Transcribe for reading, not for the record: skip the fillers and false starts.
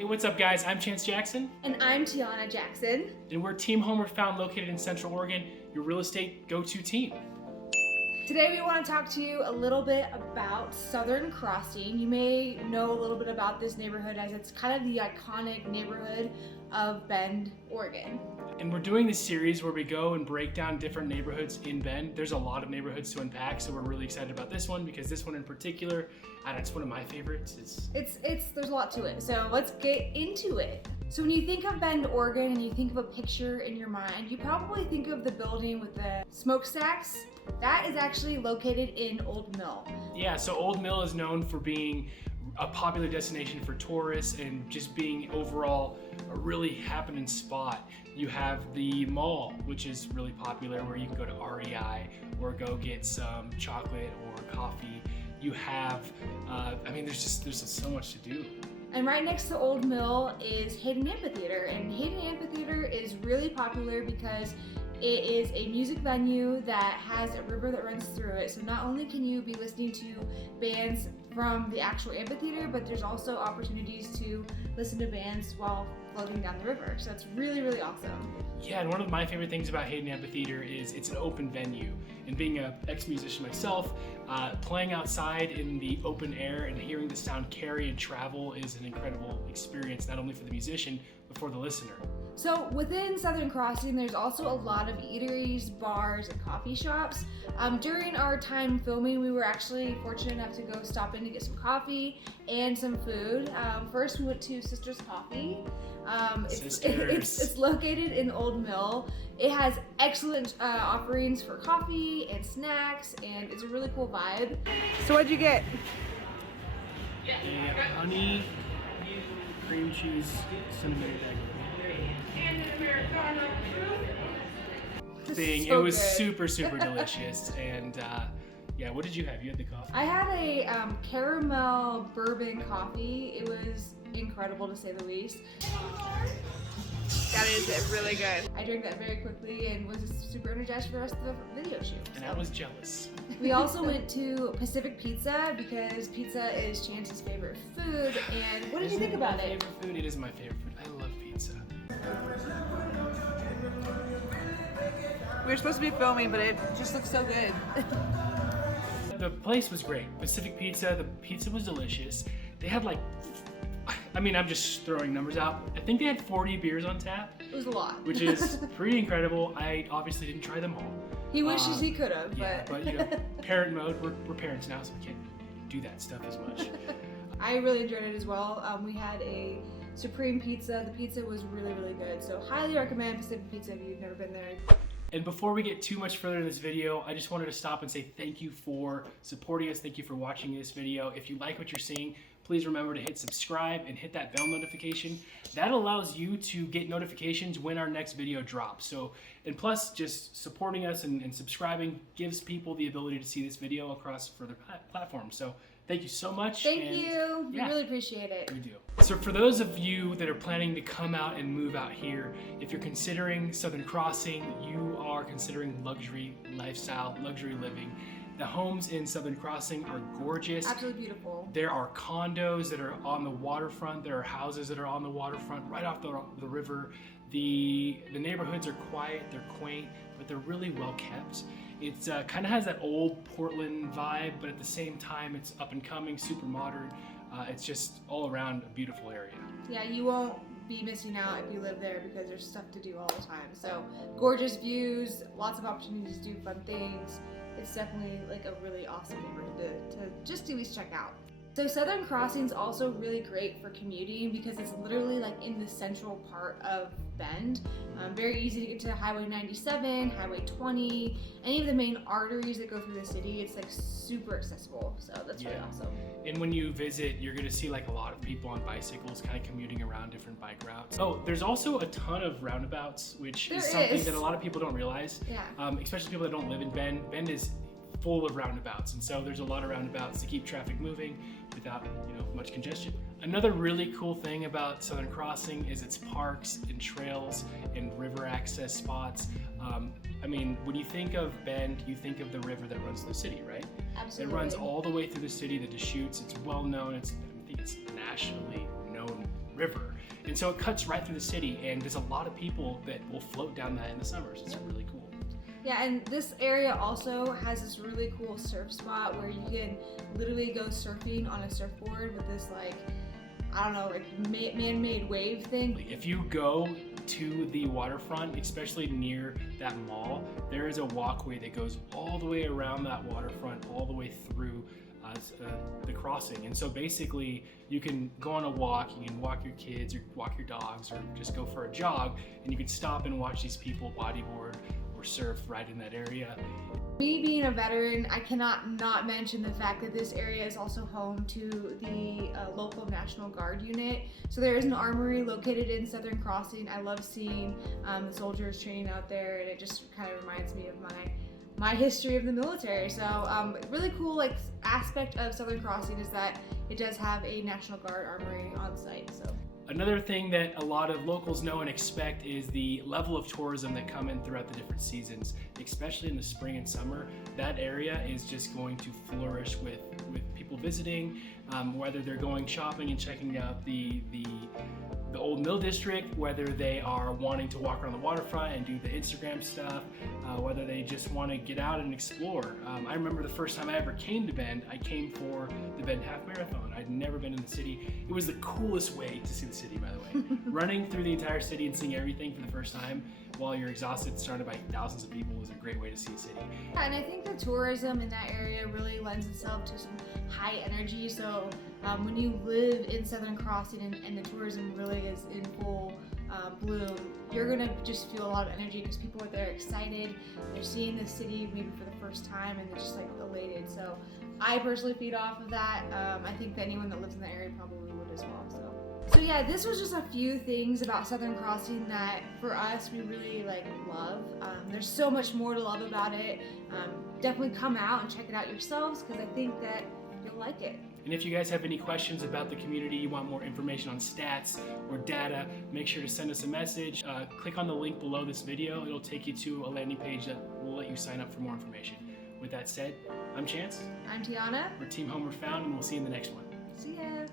Hey, what's up guys? I'm Chance Jackson. And I'm Tiana Jackson. And we're Team Homeward Found, located in Central Oregon, your real estate go-to team. Today we want to talk to you a little bit about Southern Crossing. You may know a little bit about this neighborhood as it's kind of the iconic neighborhood of Bend, Oregon. And we're doing this series where we go and break down different neighborhoods in Bend. There's a lot of neighborhoods to unpack, so we're really excited about this one because this one in particular, and it's one of my favorites. There's a lot to it, so let's get into it. So when you think of Bend, Oregon, and you think of a picture in your mind, you probably think of the building with the smokestacks. That is actually located in Old Mill. Yeah, so Old Mill is known for being a popular destination for tourists and just being overall a really happening spot. You have the mall, which is really popular, where you can go to REI or go get some chocolate or coffee. You have, there's just so much to do. And right next to Old Mill is Hayden Amphitheater, and Hayden Amphitheater is really popular because it is a music venue that has a river that runs through it. So not only can you be listening to bands from the actual amphitheater, but there's also opportunities to listen to bands while floating down the river. So it's really, really awesome. Yeah, and one of my favorite things about Hayden Amphitheater is it's an open venue. And being an ex-musician myself, playing outside in the open air and hearing the sound carry and travel is an incredible experience, not only for the musician, but for the listener. So within Southern Crossing, there's also a lot of eateries, bars, and coffee shops. During our time filming, we were actually fortunate enough to go stop in to get some coffee and some food. First, we went to Sisters Coffee. It's located in Old Mill. It has excellent offerings for coffee and snacks, and it's a really cool vibe. So what'd you get? A honey cream cheese cinnamon egg thing. So it was good. super delicious. And yeah, what did you have? You had the coffee? I had a caramel bourbon coffee. It was incredible, to say the least. That is really good. I drank that very quickly and was super energized for the rest of the video shoot. And I was jealous. We also went to Pacific Pizza because pizza is Chance's favorite food. And what did you think about it? Favorite food? It is my favorite food. I love pizza. We were supposed to be filming, but it just looks so good. The place was great. Pacific Pizza, the pizza was delicious. They had I'm just throwing numbers out. I think they had 40 beers on tap. It was a lot. Which is pretty incredible. I obviously didn't try them all. He wishes he could have, yeah, but parent mode, we're parents now, so we can't do that stuff as much. I really enjoyed it as well. We had a supreme pizza. The pizza was really, really good. So highly recommend Pacific Pizza if you've never been there. And before we get too much further in this video, I just wanted to stop and say thank you for supporting us. Thank you for watching this video. If you like what you're seeing, please remember to hit subscribe and hit that bell notification. That allows you to get notifications when our next video drops. So, and plus just supporting us and subscribing gives people the ability to see this video across further platforms. So thank you so much. Thank you. We really appreciate it. We do. So for those of you that are planning to come out and move out here, if you're considering Southern Crossing, you are considering luxury lifestyle, luxury living. The homes in Southern Crossing are gorgeous. Absolutely beautiful. There are condos that are on the waterfront. There are houses that are on the waterfront, right off the river. The neighborhoods are quiet, they're quaint, but they're really well kept. It's kind of has that old Portland vibe, but at the same time, it's up and coming, super modern. It's just all around a beautiful area. Yeah, you won't be missing out if you live there because there's stuff to do all the time. So gorgeous views, lots of opportunities to do fun things. It's definitely like a really awesome neighborhood to just at least check out. So Southern Crossing is also really great for commuting because it's literally like in the central part of Bend. Very easy to get to Highway 97, Highway 20, any of the main arteries that go through the city. It's like super accessible, so that's really awesome. And when you visit, you're gonna see like a lot of people on bicycles kind of commuting around different bike routes. Oh, there's also a ton of roundabouts, which is something that a lot of people don't realize. Yeah. Especially people that don't live in Bend. Bend is full of roundabouts, and so there's a lot of roundabouts to keep traffic moving without much congestion. Another really cool thing about Southern Crossing is its parks and trails and river access spots. When you think of Bend, you think of the river that runs through the city, right? Absolutely. It runs all the way through the city, the Deschutes. It's well known. I think it's nationally known river. And so it cuts right through the city, and there's a lot of people that will float down that in the summers. It's really cool. Yeah, and this area also has this really cool surf spot where you can literally go surfing on a surfboard with this like, I don't know, like man-made wave thing. If you go to the waterfront, especially near that mall, there is a walkway that goes all the way around that waterfront, all the way through the crossing. And so basically you can go on a walk, you can walk your kids or walk your dogs or just go for a jog, and you can stop and watch these people bodyboard or surf right in that area. Me being a veteran, I cannot not mention the fact that this area is also home to the local National Guard unit. So there is an armory located in Southern Crossing. I love seeing the soldiers training out there, and it just kind of reminds me of my history of the military. So really cool like aspect of Southern Crossing is that it does have a National Guard armory on site. So. Another thing that a lot of locals know and expect is the level of tourism that come in throughout the different seasons, especially in the spring and summer. That area is just going to flourish with people visiting, whether they're going shopping and checking out the old mill district, whether they are wanting to walk around the waterfront and do the Instagram stuff, whether they just want to get out and explore. I remember the first time I ever came to Bend, I came for the Bend Half Marathon. I'd never been in the city. It was the coolest way to see the city, by the way. Running through the entire city and seeing everything for the first time while you're exhausted, surrounded by thousands of people, is a great way to see a city. Yeah, and I think the tourism in that area really lends itself to some high energy. So when you live in Southern Crossing and the tourism really is in full bloom, you're gonna just feel a lot of energy because people are there excited. They're seeing the city maybe for the first time and they're just like elated. So I personally feed off of that. I think that anyone that lives in the area probably would as well. So yeah, this was just a few things about Southern Crossing that for us we really like love. There's so much more to love about it. Definitely come out and check it out yourselves because I think that you'll like it. And if you guys have any questions about the community, you want more information on stats or data, make sure to send us a message. Click on the link below this video. It'll take you to a landing page that will let you sign up for more information. With that said, I'm Chance. I'm Tiana. We're Team Homeward Found, and we'll see you in the next one. See ya.